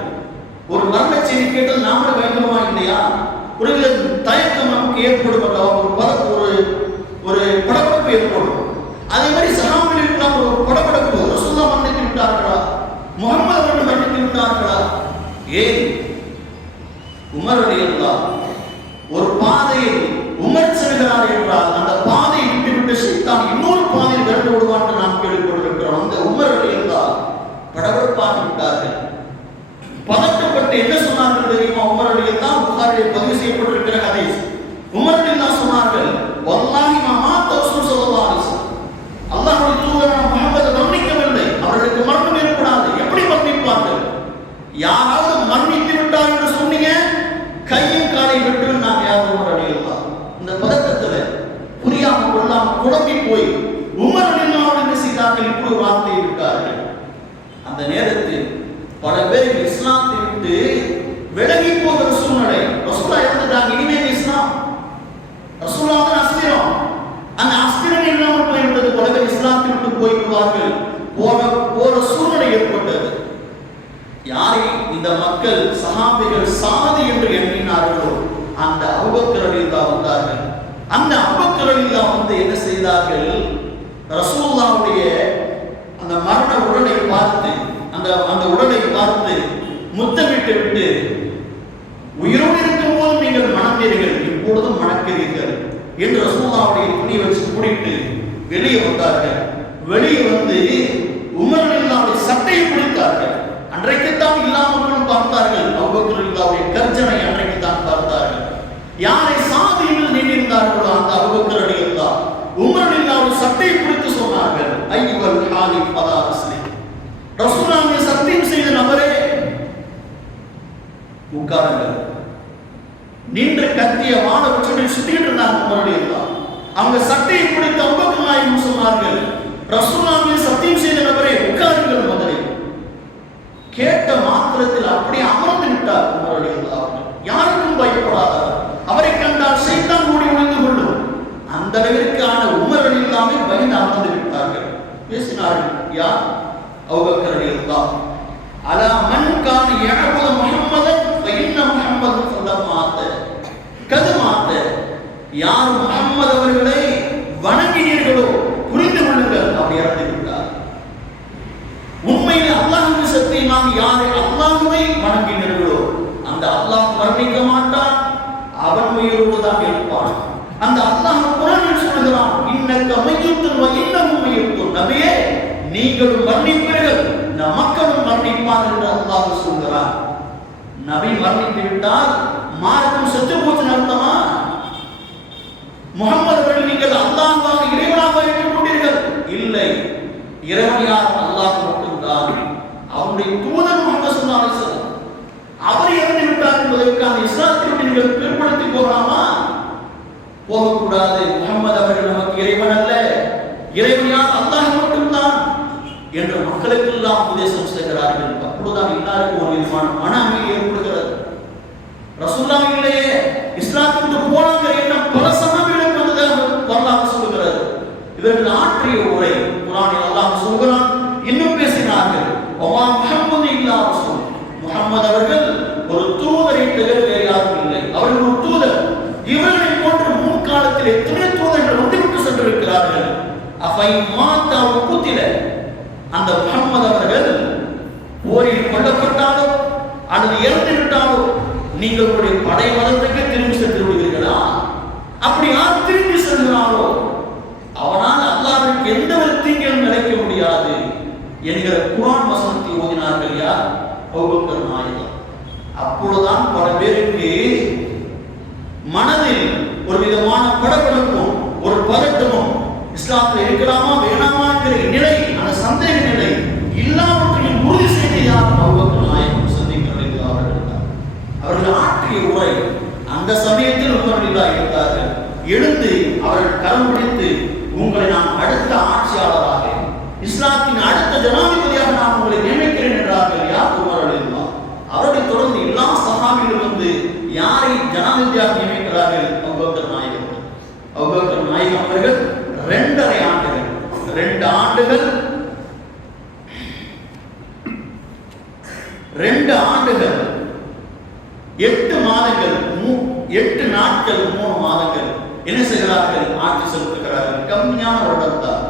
ஒரு மரண செய்தி கேட்டால் நாமளும் பயங்கரமா இல்லையா? ஒரு தயக்கம் நமக்கு ஏற்படும், ஒரு படபடப்பு ஏற்படும். அதே மாதிரி சஹாபிகளுக்கு ஒரு படபடப்பு. ரசூலுல்லாஹ் மரணித்து விட்டார்களா? முஹம்மது அவர்கள் மரணித்து விட்டார்களா? ஏன்? உமர் ரலியல்லாஹு ஒரு பாதையில் உமர் செல்கிறார் என்றால் அந்த பாதையை விட்டுவிட்டு ஷைத்தான் இன்னொரு பாதையில் விரண்டு விடுவான் என்று நாம் கேள்விப்பட்டிருக்கிறோம். அந்த உமர் ரலியல்லாஹு படபடப்பாகி விட்டார்கள், பதட்டப்பட்டு என்ன சொன்னார்கள் தெரியுமா? உமர் ரலியல்லாஹு புகாரில் பதிவு செய்யப்பட்டிருக்கிற ஹதீஸ். உமர் ரலியல்லாஹு சொன்னார்கள், வல்லாஹி மா மாத ரசூல் ஸல்லல்லாஹு அலைஹி வஸல்லம், அல்லாஹ்வுடைய தூதர் முஹம்மது மரணிக்கவில்லை, அவர்களுக்கு மரணம் ஏற்படாது. எப்படி மரணிப்பார்கள்? யாராவது மரணித்து விட்டார் என்று சொன்னீங்க, கையும் காலை விட்டு நான் யார்? உமர் ரலியல்லாஹு இந்த பதட்டத்துல புரியாம கொள்ளாம குழம்பி போய் உமர் ரலியல்லாஹு என்ன செய்தார்கள்? இப்படி வார்த்தையை விட்டார்கள். அந்த நேரத்தில் பல பேர் இஸ்லாத்தை விட்டு விலகி போகிற சூழ்நிலை. ரசூலுல்லாஹ் இறந்துட்டாங்க, இனிமேல் இஸ்லாம் ரசூலுல்லாஹ் தான் அஸ்திரம். அந்த அஸ்திரம் இல்லாமல் போய்விட்டது. பல பேர் இஸ்லாத்தை விட்டு போய்விடுவார்கள். போற சூழ்நிலை ஏற்பட்டது. யாரை இந்த மக்கள் சஹாபிகள் சாதி என்று எண்ணினார்களோ அந்த அபூபக்கர் ரலியல்லாஹு வந்தார்கள். அந்த அபூபக்கர் ரலியல்லாஹு வந்து என்ன செய்தார்கள்? ரசூலுல்லாஹ்வுடைய அந்த மரண உடலை பார்த்து அந்த உடலை பார்த்து முத்தமிட்டு விட்டு, உயிரோடு இருக்கும் போது நீங்கள் மணந்தீர்கள், இப்பொழுதும் மணக்கிறீர்கள் என்று ரசூலுல்லாஹ்வுடைய துணி வச்சு மூடிட்டு வெளியே வந்தார்கள். வெளியே வந்து உமர் ரலியல்லாஹுடைய சட்டையை பிடித்தார்கள். அன்றைக்குத்தான் இல்லாமல் பார்த்தார்கள். அபூபக்கர் ரலியல்லாஹுடைய கர்ஜனை அன்றைக்குத்தான் பார்த்தார்கள். யாரை சாதியில் நின்றிருந்தார்களோ அந்த அபூபக்கர் ரலியல்லாஹு உமர் ரலியல்லாஹுடைய சட்டையை பிடித்து சொன்னார்கள், ஐயுல் ஹாலிஃப் ஃபலா அஸ்லிம், ரசூலுல்லாஹ் சத்தியம் செய்த நபரே உட்காருங்கள். நின்று கத்திய வாழ வச்சு சுத்திட்டு இருந்தாங்க உமர் ரலியல்லாஹு. அவங்க சட்டையை பிடித்து அபூபக்கர் நாயகம் சொன்னார்கள், ரசூலுல்லாஹ் சத்தியம் செய்த நபரே உட்காருங்கள். முதலில் கேட்ட மாத்திரத்தில் அப்படியே அமர்ந்து விட்டார் உமர் ரலியல்லாஹு. யாருக்கும் பயப்படாதார், அவரை கண்டால் ஷைத்தான் ஓடி ஒளிந்து கொள்ளும். அந்த அளவிற்கான உமர் ரலியல்லாஹு பயந்து அமர்ந்து விட்டார்கள். பேசினார்கள். யார்? அபூபக்கர் ரலியல்லாஹு. அலா மன் கான யஅபுது முஹம்மதன் ஃபஇன்ன முஹம்மதன் ஸல்லல்லாஹு கது மாத்த, யார் முஹம்மது அவர்களை வணங்கினீர்களோ புரிந்து கொள்ளுங்கள், அப்படி இறந்து விட்டார். உண்மையில் அல்லாஹ்வின் சத்தியமாக யாரை அல்லாஹ்வை வணங்கினீர்களோ அந்த அல்லாஹ் மரணிக்க மாட்டான், அவன் உயிரோடு தான் இருப்பான். அந்த அல்லாஹ் குர்ஆனில் சொல்கிறான், இன்னக மய்யித்துன் வ இன்னஹும் மய்யித்துன், நபியே நீங்களும் மரணிப்பீர்கள், மக்களும் மரணிப்பார் என்று அல்லாஹ் சொல்கிறான். நபி மரணித்து விட்டால் மார்க்கம் செத்து போச்சு அர்த்தமா? முஹம்மது அவர்கள் நீங்கள் அல்லாஹ்வாக இறைவனாக இல்லை, இறைவன் யார்? அல்லாஹ் மட்டும்தான். அவருடைய தூதர் முஹம்மது ஸல்லல்லாஹு அலைஹி வஸல்லம் அவர் இறந்து விட்டார் என்பதற்கான இஸ்லாத்தை நீங்கள் பிற்படுத்தி போகலாமா? போகக்கூடாது. முஹம்மது அவர்கள் நமக்கு இறைவன் அல்ல, இறைவன் யார்? அல்லாஹ் மட்டும்தான் என்று மக்களுக்கெல்லாம் உபதேசம் செய்கிறார்கள். அப்பொழுதுதான் எல்லாருக்கும் ஒரு விதமான மன அமைதி ஏற்படுகிறது. ரசூலுல்லாஹ் இல்லையே, இஸ்லாத்துக்கு போனாங்க எண்ணம் பல சஹாபிகளுக்கு வந்ததாக வரலாறு சொல்கிறது. இவர்கள் ஆற்றிய உரை குர்ஆனில் அல்லாஹ் சொல்கிறான், இன்னும் பேசினார்கள், வமா முஹம்மது இல்லா ரசூல், முஹம்மது அவர்கள் ஒரு தூதரை தவிர வேறு யாரும் இல்லை, அவர்கள் ஒரு தூதர். இவர்களை போன்ற முன்காலத்தில் எத்தனை தூதர்கள் வந்துவிட்டு சென்றிருக்கிறார்கள். அஃபை மாத்தா குத்தில, அந்த முஹம்மது அவர்கள் போரில் கொல்லப்பட்டாலோ அல்லது இறந்து விட்டாலோ நீங்கள் உங்களுடைய படை மதத்துக்கு திரும்பி சென்று விடுவீர்களா? அப்படி யார் திரும்பி சென்றாலோ அவனால் அல்லாஹ்வுக்கு எந்த ஒரு தீங்கும் நினைக்க முடியாது என்கிற குர்ஆன் வசனத்தை ஓதினார்கள். யார்? அபூபக்கர் நாயகம். அப்பொழுதுதான் பல பேருக்கு மனதில் ஒரு விதமான படபடப்பும் ஒரு பதட்டமும், இஸ்லாத்தில் இருக்கலாமா வேணாமா என்கிற நிலை, அந்த சந்தேக நிலை எல்லாவற்றையும் உறுதி செய்த யார்? அபூபக்கர் நாயகம் சித்திக் அவர்கள். அவர்கள் ஆற்றிய உரை அந்த சமயத்தில் உமர் இருந்தார்கள். எழுந்து அவர்கள் கரம் பிடித்து, உங்களை நான் அடுத்த ஆட்சியாளராக, இஸ்லாத்தின் அடுத்த ஜனாதிபதியாக நான் உங்களை நியமிக்கிறேன் என்றார்கள். யார்? உமர் ரலியல்லாஹு. அவரை தொடர்ந்து எல்லா சஹாபிகளும் வந்து யாரை ஜனாதிபதியாக நியமிக்கிறார்கள்? அபூபக்கர் நாயகம். அபூபக்கர் நாயகம் அவர்கள் 2.5 ஆண்டுகள் 2 ஆண்டுகள் 2 ஆண்டுகள் 8 மாதங்கள் 8 நாட்கள் 3 மாதங்கள் என்ன செய்கிறார்கள்? ஆட்சி செலுத்துகிறார்கள். கம்மியான வருடம் தான்.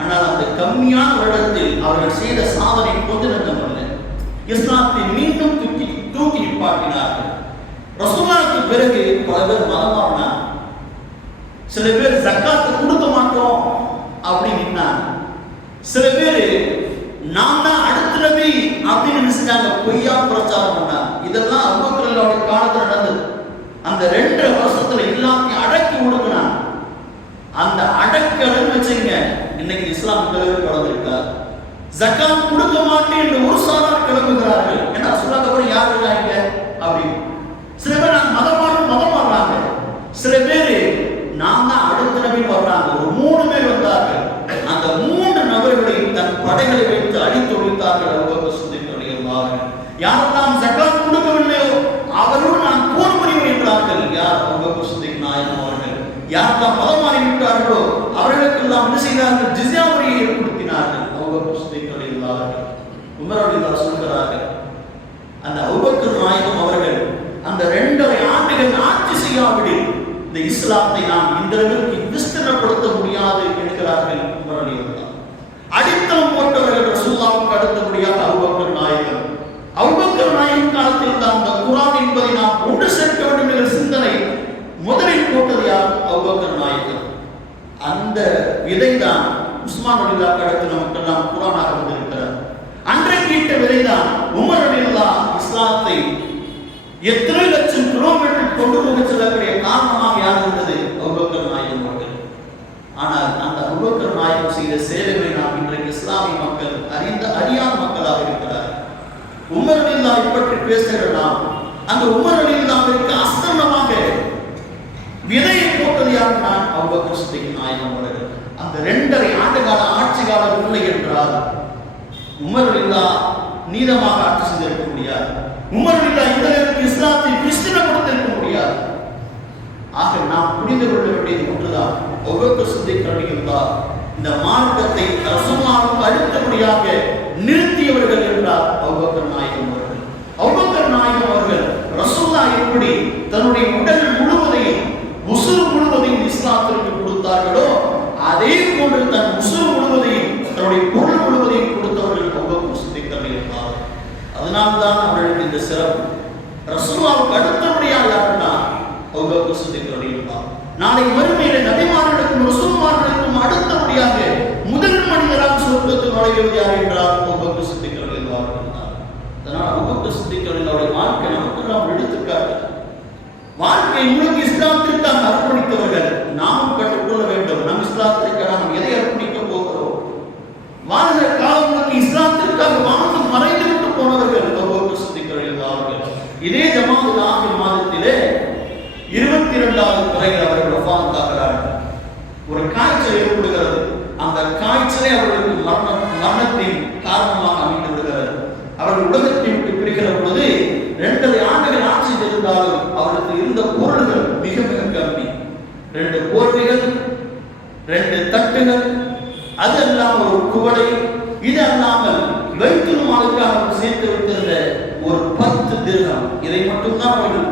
ஆனால் அந்த கம்மியான வருடத்தில் அவர்கள் செய்த சாதனை கொஞ்ச நஞ்சம் அல்ல. இஸ்லாத்தை மீண்டும் தூக்கி நிப்பாட்டினார்கள். ரசூலுல்லாஹ்வுக்கு பிறகு பல பேர் மதம் மாறினார். சில பேர் ஜக்காத் கொடுக்க மாட்டோம் அப்படின்னு நின்னாங்க. சில பேர் நான் தான் அடுத்த நபி அப்படின்னு நினைச்சாங்க, பொய்யா பிரச்சாரம் பண்ணாங்க. இதெல்லாம் அபூபக்கர் காலத்தில் நடந்தது. அந்த 2 வருஷத்துல எல்லாத்தையும் அடக்கி ஒடுக்கினாங்க. அந்த அடக்கலன்னு வச்சுங்க, இன்னைக்கு இஸ்லாம் கடந்திருக்கார். ஜக்காத் கொடுக்க மாட்டேன் என்று ஒரு சாரார் கிளம்புகிறார்கள். ஏன்னா சொல்லாதவரை யார் இருக்காங்க அப்படின்னு. சில பேர் நான் மதம் மாறுறாங்க. சில பேர் நான் தான் அடுத்த நபி வர்றாங்க. ஒரு 3 பேர் வந்தார்கள். அந்த 3 நபர்களையும் தன் படைகளை வைத்து அடித்து ஒழித்தார்கள். அபூபக்கர் சித்திக் ரலியல்லாஹு. யாரெல்லாம் ஜக்காத் கொடுக்கவில்லையோ அவரோடு நான் போர் புரிவேன் என்றார்கள். யார்? அபூபக்கர் சித்திக் நாயகம் அவர்கள். யாரெல்லாம் மதம் மாறிவிட்டார்களோ அவர்களுக்கெல்லாம் என்ன செய்தார்கள்? ஜிஸ்யா வரியை ஏற்படுத்தினார்கள். அபூபக்கர் சித்திக் ரலியல்லாஹு. உமர் ரலியல்லாஹு சொல்கிறார்கள், அந்த அபூபக்கர் நாயகம் அவர்கள் அந்த 2.5 ஆண்டுகள் ஆட்சி செய்யாவிடில் இந்த இஸ்லாத்தை நாம் இந்த அளவுக்கு விஸ்தீர்ணப்படுத்த முடியாது என்கிறார்கள். உமர் ரலியல்லாஹு. அடித்தளம் போட்டவர்கள் ரசூலுல்லாஹ்வுக்கு அடுத்தபடியாக அபூபக்கர் நாயகம். அபூபக்கர் நாயகம் காலத்தில் தான் அந்த குர்ஆன் என்பதை நாம் ஒன்று சேர்க்க வேண்டும் என்ற சிந்தனை முதலில் போட்டது யார்? அபூபக்கர் நாயகம். அந்த விதைதான் உஸ்மான் ரலியல்லாஹு அடுத்து நமக்கெல்லாம் குர்ஆனாக வந்திருக்கிறார். அன்றைக்கு இட்ட விதைதான் உமர் ரலியல்லாஹு இஸ்லாத்தை எத்தனை லட்சம் கிலோமீட்டர் கொண்டு போக செல்லக்கூடிய காரணமாக யார் இருந்தது? அபூபக்கர் நாயகம் அவர்கள். ஆனால் அந்த அபூபக்கர் நாயகம் செய்த சேவைகளை நாம் இன்றைக்கு இஸ்லாமிய மக்கள் அறியாத மக்களாக இருக்கிறார்கள். உமர் ரலியல்லாஹு பற்றி பேசுகிறோம். அந்த உமர் ரலியல்லாஹுவிற்கு அஸ்தமனமாக விதையை போட்டது யாருன்னா அபூபக்கர் சித்திக் நாயகம் அவர்கள். அந்த 2.5 ஆண்டு கால ஆட்சி காலம் இல்லை என்றால் உமர் ரலியல்லாஹு நீதமாக ஆட்சி செய்திருக்க முடியாது. உமர் ரலியல்லாஹு இந்த அளவுக்கு இஸ்லாத்தை விஸ்தீர்ணப்படுத்தியிருக்க முடியாது. ஆக நாம் புரிந்து கொள்ள வேண்டியது ஒன்றுதான், அபூபக்கர் சித்திக் ரலியல்லாஹு இந்த மார்க்கத்தை ரசூலுல்லாஹ்வுக்கு அடுத்தபடியாக நிறுத்தியவர்கள் என்றார் அபூபக்கர் நாயகம் அவர்கள். அபூபக்கர் நாயகம் அவர்கள் ரசூலுல்லாஹ் எப்படி தன்னுடைய உடல் முழுவதையும் உசுறு முழுவதையும் இஸ்லாத்திற்கு கொடுத்தார்களோ அதே போன்று தன் உசுறு முழுவதையும் தன்னுடைய பொருள் முழுவதையும் கொடுத்தவர்கள் அபூபக்கர் சித்திக் ரலியல்லாஹு. அதனால்தான் அவர்களுக்கு இந்த சிறப்பு. ரசூலுல்லாஹ்வுக்கு அடுத்தபடியாக யாருன்னா அபூபக்கர் சித்திக் ரலியல்லாஹு. நாளை மறுமையிலே நபிமார்களுக்கும் ரசூலுல்லாஹ்களுக்கும் அடுத்தபடியாக முதல் மனிதராக சொர்க்கத்தில் நுழைவது யார் என்றால் அபூபக்கர் சித்திக் ரலியல்லாஹு. அதனால் அபூபக்கர் சித்திக் ரலியல்லாஹுடைய வாழ்க்கை நமக்கு நாம் எடுத்துக்காட்டு. வாழ்க்கை முழுக்க இஸ்லாத்திற்காக அர்ப்பணித்தவர்கள். நாமும் கற்றுக்கொள்ள வேண்டும். நம் இஸ்லாத்திற்காக நாம் எதை அர்ப்பணிக்க போகிறோம்? இதே ஜமாத்துல் ஆகிர் மாதத்திலே 22வது பிறையில் அவர்கள் வஃபாத்தாகிறார்கள். ஒரு காய்ச்சல் ஏற்படுகிறது. அந்த காய்ச்சலை அவர்களுக்கு மரணத்தின் காரணமாக அமைந்து விடுகிறது. அவர்கள் உலகத்தை விட்டு பிரிக்கிற பொழுது 2 ஆண்டுகள் ஆட்சி செய்திருந்தாலும் அவர்களுக்கு இருந்த பொருள்கள் மிக மிக கம்மி. 2 போர்வைகள், 2 தட்டுகள், அது அல்லாமல் ஒரு குவளை, இது அல்லாமல் பைத்துல் மாலுக்காக சேர்த்து வைத்திருந்த ஒரு 10 திர்ஹம், இதை மட்டும்தான் அவர்கள்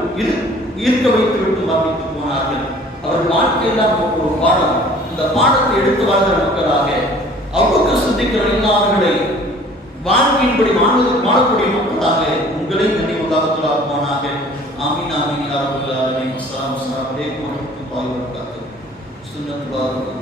இருக்க வைத்து விட்டு மரணித்து போனார்கள். அவர்கள் வாழ்க்கையெல்லாம் ஒரு பாடம். இந்த பாடத்தை எடுத்து வாழ்கிற மக்களாக அபூபக்கர் சித்திக் ரலியல்லாஹு வாழ்க்கையின்படி வாழக்கூடிய மக்களாக உங்களை கண்ணியமாக ஆக்குவானாக. ஆமீன் ஆமீன் யா ரப்பல் ஆலமீன். அஸ்ஸலாமு அலைக்கும் வரஹ்மத்துல்லாஹி வபரகாத்துஹு. சுன்னத்துல்லாஹி